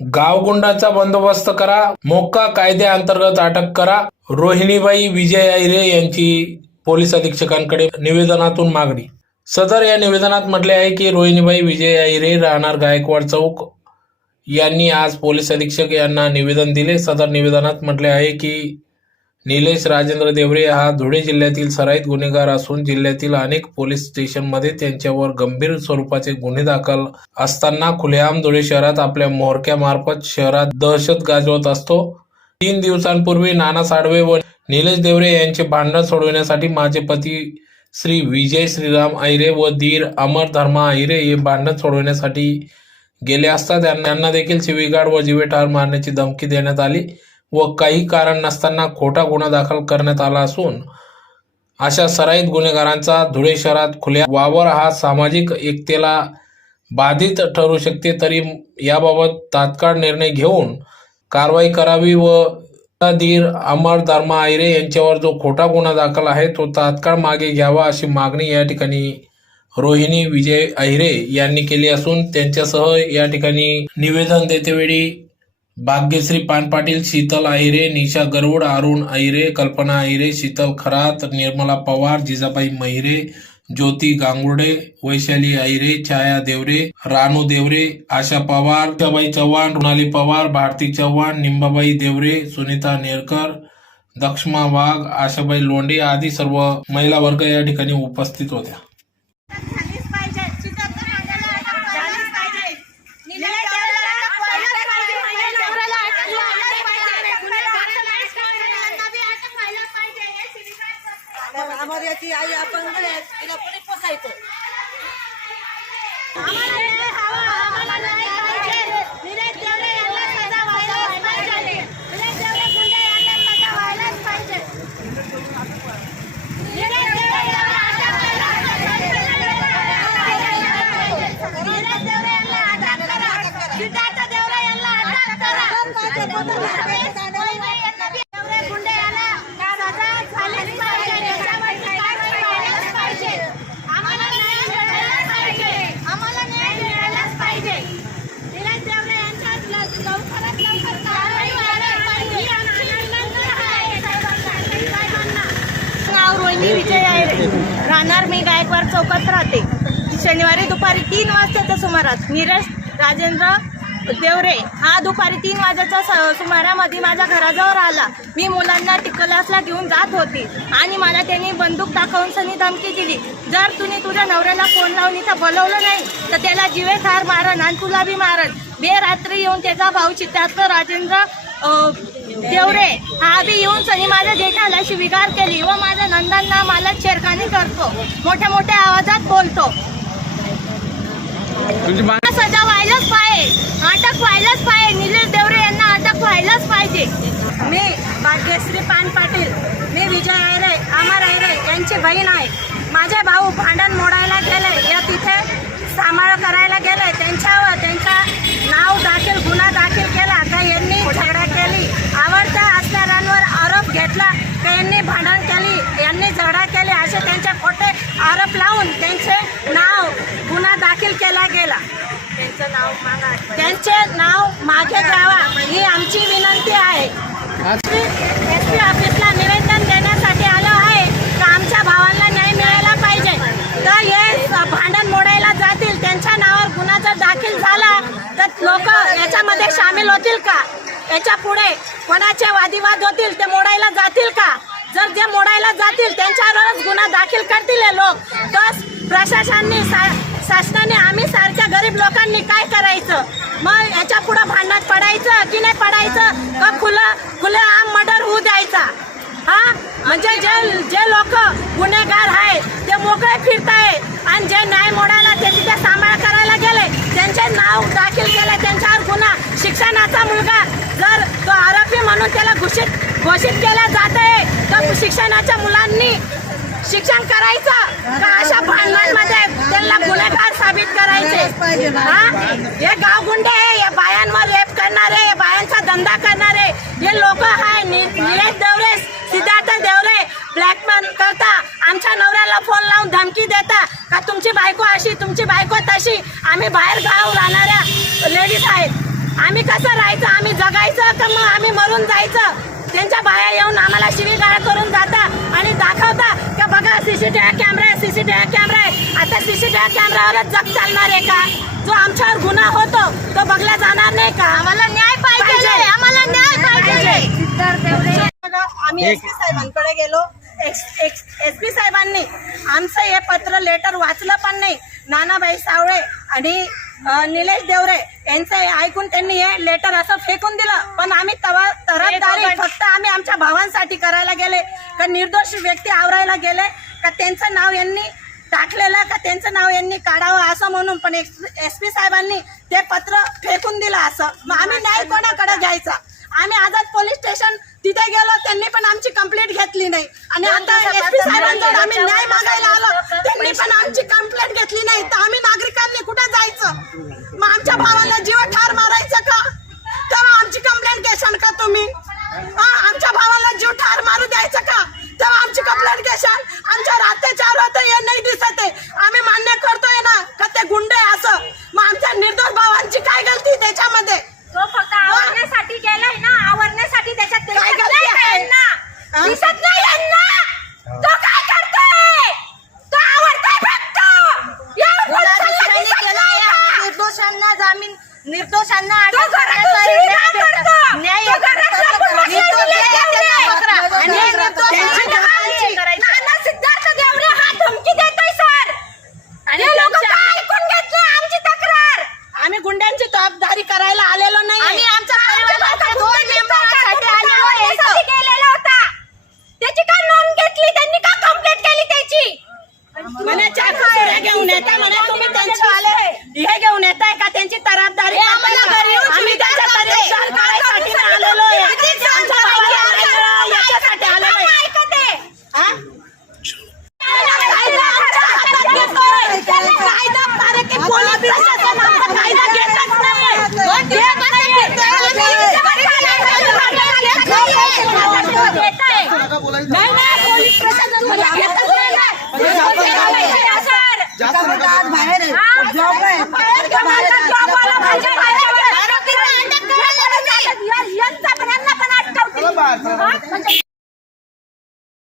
गावगुंडाचा बंदोबस्त करा, मोक्का कायद्याअंतर्गत अटक करा, रोहिणीबाई विजय अहिरे यांची पोलीस अधीक्षकांकडे निवेदनातून मागणी। सदर या निवेदनात म्हटले आहे की रोहिणीबाई विजय अहिरे राहणार गायकवाड चौक यांनी आज पोलीस अधीक्षक यांना निवेदन दिले। सदर निवेदनात म्हटले आहे की निलेश राजेंद्र देवरे हा धुळे जिल्ह्यातील सराईत गुन्हेगार असून जिल्ह्यातील अनेक पोलीस स्टेशनमध्ये त्यांच्यावर गंभीर स्वरूपाचे गुन्हे दाखल असताना खुलेआम धुळे शहरात आपल्या म्होरक्यामार्फत शहरात दहशत गाजवत असतो। 3 दिवसांपूर्वी नाना साळवे व निलेश देवरे यांचे भांडण सोडवण्यासाठी माझे पती श्री विजय श्रीराम अहिरे व धीर अमर धर्मा अहिरे हे भांडण सोडवण्यासाठी गेले असता त्यांना देखील शिवीगाळ व जीवेठार मारण्याची धमकी देण्यात आली व काही कारण नसताना खोटा गुन्हा दाखल करण्यात आला असून अशा सराईत गुन्हेगारांचा धुळे शहरात खुल्या वावर हा सामाजिक एकतेला बाधित ठरू शकते, तरी याबाबत तात्काळ निर्णय घेऊन कारवाई करावी व धीर अमर धर्मा अहिरे यांच्यावर जो खोटा गुन्हा दाखल आहे तो तात्काळ मागे घ्यावा अशी मागणी या ठिकाणी रोहिणी विजय अहिरे यांनी केली असून त्यांच्यासह या ठिकाणी निवेदन देतेवेळी भाग्यश्री पानपाटील, शीतल अहिरे, निशा गरुड, अरुण अहिरे, कल्पना अहिरे, शीतल खरात, निर्मला पवार, जिजाबाई महिरे, ज्योती गांगुर्डे, वैशाली अहिरे, छाया देवरे, रानू देवरे, आशा पवार, उषाबाई चव्हाण, रुणाली पवार, भारती चव्हाण, निंबाबाई देवरे, सुनीता नेरकर, दक्षमा वाघ, आशाबाई लोंढे आदी सर्व महिला वर्ग या ठिकाणी उपस्थित होत्या। याची आई आपण तिला पुढे पोसायचं। रोहिणी विजय अहिरे, राहणार मी गायकवाड चौकात राहते। शनिवारी दुपारी 3 वाजताच्या सुमारास निलेश राजेंद्र देवरे हा दुपारी 3 वाजताच्या सुमारामध्ये माझ्या घराजवळ आला। मी मुलांना क्लासला घेऊन जात होती आणि मला त्यांनी बंदूक दाखवून सनी धमकी दिली, जर तुम्ही तुझ्या नवऱ्याला फोन लावून इथं बोलवलं नाही तर त्याला जीवेठार मारण आणि तुला बी मारण। बेरात्री येऊन त्याचा भाऊ चित्तात्र राजेंद्र देवरे हा बी येऊन सनी माझ्या जेठाला शिवीगाळ केली व माझ्या नंदांना मला छेडखानी करतो, मोठ्या मोठ्या आवाजात बोलतो। सजा व्हायलाच पाहिजे, अटक व्हायलाच पाहिजे, निलेश देवरे यांना अटक व्हायलाच पाहिजे। मी भाग्यश्री पानपाटील, मी विजय अहिरे, अमर अहिरे यांची बहीण आहे। माझे भाऊ भांडण मोडायला गेले, या तिथे सांभाळ करायला गेले, त्यांच्यावर त्यांचा गुन्हा दाखल केला का यांनी झगडा केली, आवडत्या असणाऱ्यांवर आरोप घेतला का यांनी भांडण केली, यांनी झगडा केली असे त्यांचे खोटे आरोप लावून त्यांचे गुन्हा दाखल केला गेला। त्यांचे नाव मागे घ्यावा ही आमची विनंती आहे। SP ऑफिसला निवेदन देण्यासाठी आलो आहे का आमच्या भावांना न्याय मिळायला पाहिजे, तर हे भांडण मोडायला जातील, त्यांच्या नावावर गुन्हा जर दाखल झाला तर लोक याच्यामध्ये सामील होतील का, याच्या पुढे कोणाचे वादिवाद होतील ते मोडायला जातील का, जर जे मोडायला जातील त्यांच्यावरच गुन्हा दाखल करतील हे लोक, तर प्रशासनाने शासनाने आम्ही सारख्या गरीब लोकांनी काय करायचं, मग याच्या पुढे भांडणात पडायचं की नाही पडायचं, का खुलं आम मर्डर होऊ द्यायचा। हा म्हणजे जे लोक गुन्हेगार आहे ते मोकळे फिरताय आणि जे न्याय मोडायला ते तिथे सांभाळ करायला गेले त्यांचे नाव दाखल केले, त्यांच्यावर गुन्हा, शिक्षणाचा मुलगा जर तो आरोपी म्हणून त्याला घोषित केला जात आहे तर शिक्षणाच्या मुलांनी शिक्षण करायचं का अशा भांडणांमध्ये त्यांना गुन्हेगार साबित करायचे। हे गावगुंडे आहे, हे बायांवर रेप करणारे, हे बायांचा धंदा करणारे हे लोक आहे। निलेश देवरे, सिद्धार्थ देवरे ब्लॅकमेल करता, आमच्या नवऱ्याला फोन लावून धमकी देता का तुमची बायको अशी, तुमची बायको तशी। आम्ही बाहेर गाव राहणाऱ्या लेडीज आहेत, आम्ही कसं करायचं, आम्ही जगायचं का मग आम्ही मरून जायचं? त्यांच्या बाया येऊन आम्हाला शिवीगाळ करून जाता आणि दाखवता का बघा सीसीटीव्ही कॅमेरा आहे, सीसीटीव्ही कॅमेरा आहे. आता सीसीटीव्ही कॅमेरावरच जग चालणार आहे का? जो आमच्यावर गुन्हा होतो तो बघला जाणार नाही का? आम्हाला न्याय पाहिजे, आम्हाला न्याय पाहिजे. आम्ही एसपी साहेबांकडे गेलो. एसपी साहेबांनी आमचं हे पत्र लेटर वाचलं पण नाही. नानाबाई सावळे आणि निलेश देवरे यांचं हे ऐकून त्यांनी हे लेटर असं फेकून दिलं. पण आम्ही तरफदारी फक्त आम्ही आमच्या भावांसाठी करायला गेले का निर्दोष व्यक्ती आवरायला गेले का त्यांचं नाव यांनी टाकलेलं का त्यांचं नाव यांनी काढावं असं म्हणून. पण एसपी साहेबांनी ते पत्र फेकून दिलं असं. मग आम्ही न्याय कोणाकडे घ्यायचा? आम्ही आझाद पोलीस स्टेशन तिथे गेलो, त्यांनी पण आमची कंप्लेंट घेतली नाही. आणि आता एसपी साहेबांकडे आम्ही न्याय मागायला आलो, त्यांनी पण आमची कंप्लेंट घेतली नाही. तर आम्ही नागरिकांनी कुठे जायचं? मग आमच्या भावाला जीव ठार मारायचं का? तेव्हा आमची कंप्लेंट घेशाल का तुम्ही? आमच्या भावाला जीव ठार मारू द्यायचं का? तेव्हा आमची कंप्लेंट घेशाल? आमच्यावर अत्याचार होतं हे नाही दिसत आहे. आम्ही मान्य करतोय ना का ते गुंडे असं. मग आमच्या निर्दोष भावांची काय गलती त्याच्यामध्ये? तो फक्त आवरण्यासाठी गेलाय ना, आवरण्यासाठी त्याच्यात काय गलती आहे? दिसत नाही यांना. तो काय करतोय? तो आवरतोय फक्त. या पोलिसांना दिसत नाही का? निर्दोषांना जामीन, निर्दोषांना तो घरातून शिवीगाळ करतो. तो घरातला पूर्ण शिवीगाळ करतो. आणि नाना सिद्धार्थ देवरे हा धमकी देतोय सर. आणि लोक काय ऐकून घेतलं आमची तक्रार? आम्ही गुंड्यांची जबाबदारी करायला आलेलो नाही. आम्ही आमच्या परिवाराच्या 2 मेंबरांसाठी आलेलो आहे. गेलेला होता. त्याची का नोंद घेतली? त्यांनी का कंप्लेंट केली त्याची? म्हणे चाकू सुऱ्या घेऊन येता म्हणे तुम्ही त्यांचे आले हे घेऊन येताय का? त्यांची तरफदारी आम्हाला घरी येऊन आम्ही त्याच्या तरफदार करायसाठी आलेलो आहे. आमच्या भावाला याच्यासाठी आलेलो आहे. कायदा पारे की पोलीस प्रशासन आपला कायदा घेतच नाही. नाही पोलीस प्रशासन घेतच नाही. बाहेर